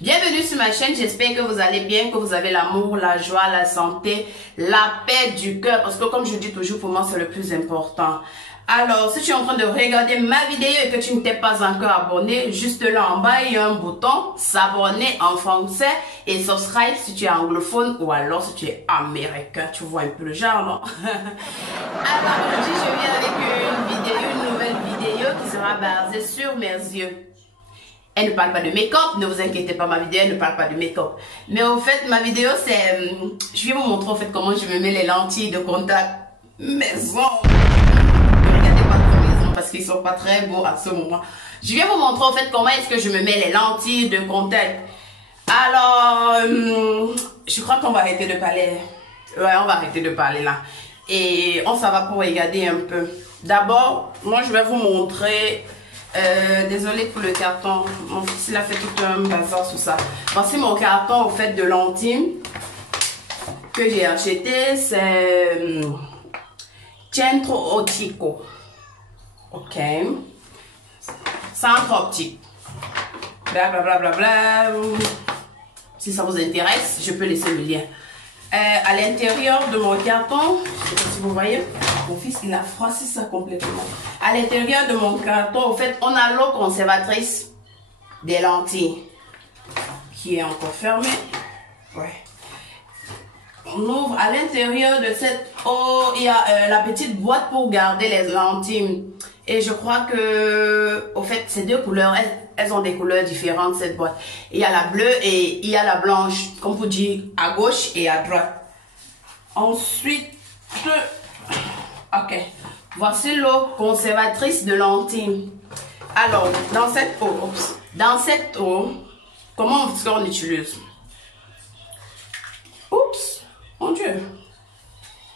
Bienvenue sur ma chaîne, j'espère que vous allez bien, que vous avez l'amour, la joie, la santé, la paix du cœur, parce que comme je dis toujours, pour moi c'est le plus important. Alors, si tu es en train de regarder ma vidéo et que tu ne t'es pas encore abonné, juste là en bas, il y a un bouton s'abonner en français et subscribe si tu es anglophone ou alors si tu es américain. Tu vois un peu le genre, non? Alors, aujourd'hui, je viens avec une nouvelle vidéo qui sera basée sur mes yeux. Elle ne parle pas de make-up, ne vous inquiétez pas, ma vidéo elle ne parle pas de make-up. Mais au fait, ma vidéo c'est... je vais vous montrer au fait comment je me mets les lentilles de contact maison. Ne regardez pas trop maison parce qu'ils sont pas très beaux à ce moment. Je vais vous montrer au fait comment est-ce que je me mets les lentilles de contact. Alors, je crois qu'on va arrêter de parler. Ouais, on va arrêter de parler là. Et on s'en va pour regarder un peu. D'abord, moi je vais vous montrer... désolée pour le carton, mon fils il a fait tout un bazar sur ça. Voici mon carton au fait de lentilles que j'ai acheté, c'est Centro Ottico. Ok, centre optique. Blablabla. Bla, bla, bla. Si ça vous intéresse, je peux laisser le lien. À l'intérieur de mon carton, je sais pas si vous voyez, mon fils il a froissé ça complètement. À l'intérieur de mon carton, au fait, on a l'eau conservatrice des lentilles qui est encore fermée. Ouais. On ouvre à l'intérieur de cette eau, il y a la petite boîte pour garder les lentilles. Et je crois que, au fait, ces deux couleurs, elles ont des couleurs différentes, cette boîte. Il y a la bleue et il y a la blanche, comme vous dites, à gauche et à droite. Ensuite, ok, voici l'eau conservatrice de lentilles. Alors, dans cette eau, comment on utilise? Oups, mon Dieu.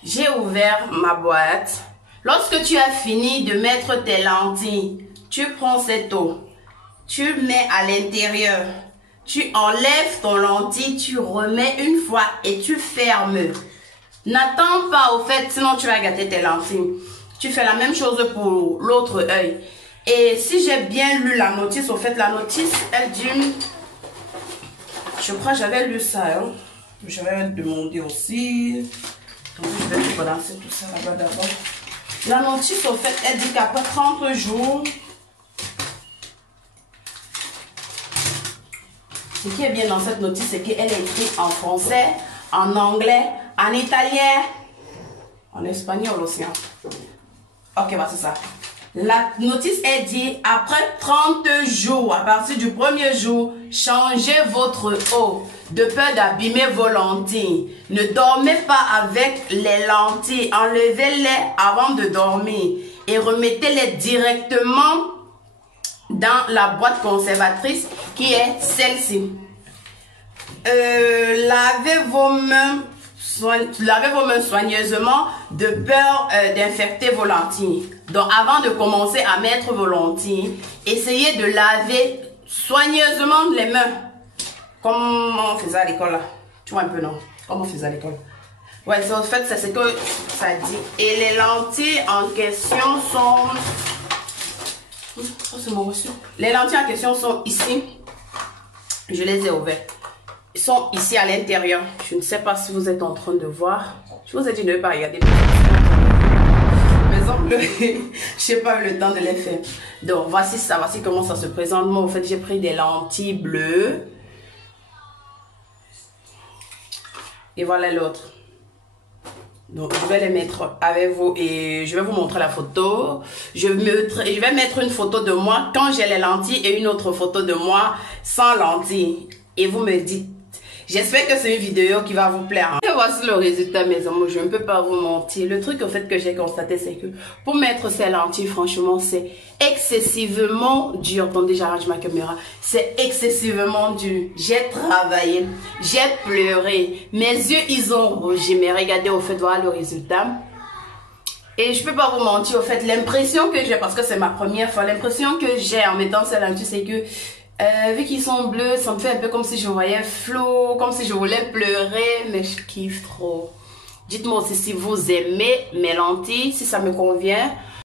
J'ai ouvert ma boîte. Lorsque tu as fini de mettre tes lentilles, tu prends cette eau, tu mets à l'intérieur, tu enlèves ton lentille, tu remets une fois et tu fermes. N'attends pas au fait, sinon tu vas gâter tes lentilles. Tu fais la même chose pour l'autre œil. Et si j'ai bien lu la notice, au fait la notice, elle dit, je crois que j'avais lu ça, hein. J'avais demandé aussi. Donc je vais balancer tout ça là-bas d'abord. La notice, au fait, elle dit qu'après 30 jours, ce qui est bien dans cette notice, c'est qu'elle est écrite en français, en anglais, en italien, en espagnol aussi. Hein. Ok, bah c'est ça. La notice est dit, après 30 jours, à partir du premier jour, changez votre eau de peur d'abîmer vos lentilles. Ne dormez pas avec les lentilles, enlevez-les avant de dormir et remettez-les directement dans la boîte conservatrice qui est celle-ci. Lavez vos mains soigneusement de peur d'infecter vos lentilles. Donc avant de commencer à mettre vos lentilles, essayez de laver soigneusement les mains. Comme on faisait à l'école là. Tu vois un peu, non? Comme on faisait à l'école. Ouais, en fait, c'est ce que ça dit. Et les lentilles en question sont... Oh, c'est mon reçu. Les lentilles en question sont ici. Je les ai ouvertes. Ils sont ici à l'intérieur. Je ne sais pas si vous êtes en train de voir. Je vous ai dit de ne pas regarder. Mes ongles, je n'ai pas eu le temps de les faire. Donc, voici ça. Voici comment ça se présente. Moi, en fait, j'ai pris des lentilles bleues. Et voilà l'autre. Donc, je vais les mettre avec vous et je vais vous montrer la photo. Je vais mettre une photo de moi quand j'ai les lentilles et une autre photo de moi sans lentilles. Et vous me dites. J'espère que c'est une vidéo qui va vous plaire. Hein. Et voici le résultat, mes amis. Je ne peux pas vous mentir. Le truc, en fait, que j'ai constaté, c'est que pour mettre ces lentilles, franchement, c'est excessivement dur. Attendez, j'arrange ma caméra. C'est excessivement dur. J'ai travaillé. J'ai pleuré. Mes yeux, ils ont rougi. Mais regardez, au fait, voilà le résultat. Et je peux pas vous mentir, au fait, l'impression que j'ai, parce que c'est ma première fois, l'impression que j'ai en mettant ces lentilles, c'est que vu qu'ils sont bleus, ça me fait un peu comme si je voyais flou, comme si je voulais pleurer, mais je kiffe trop. Dites-moi aussi si vous aimez mes lentilles, si ça me convient.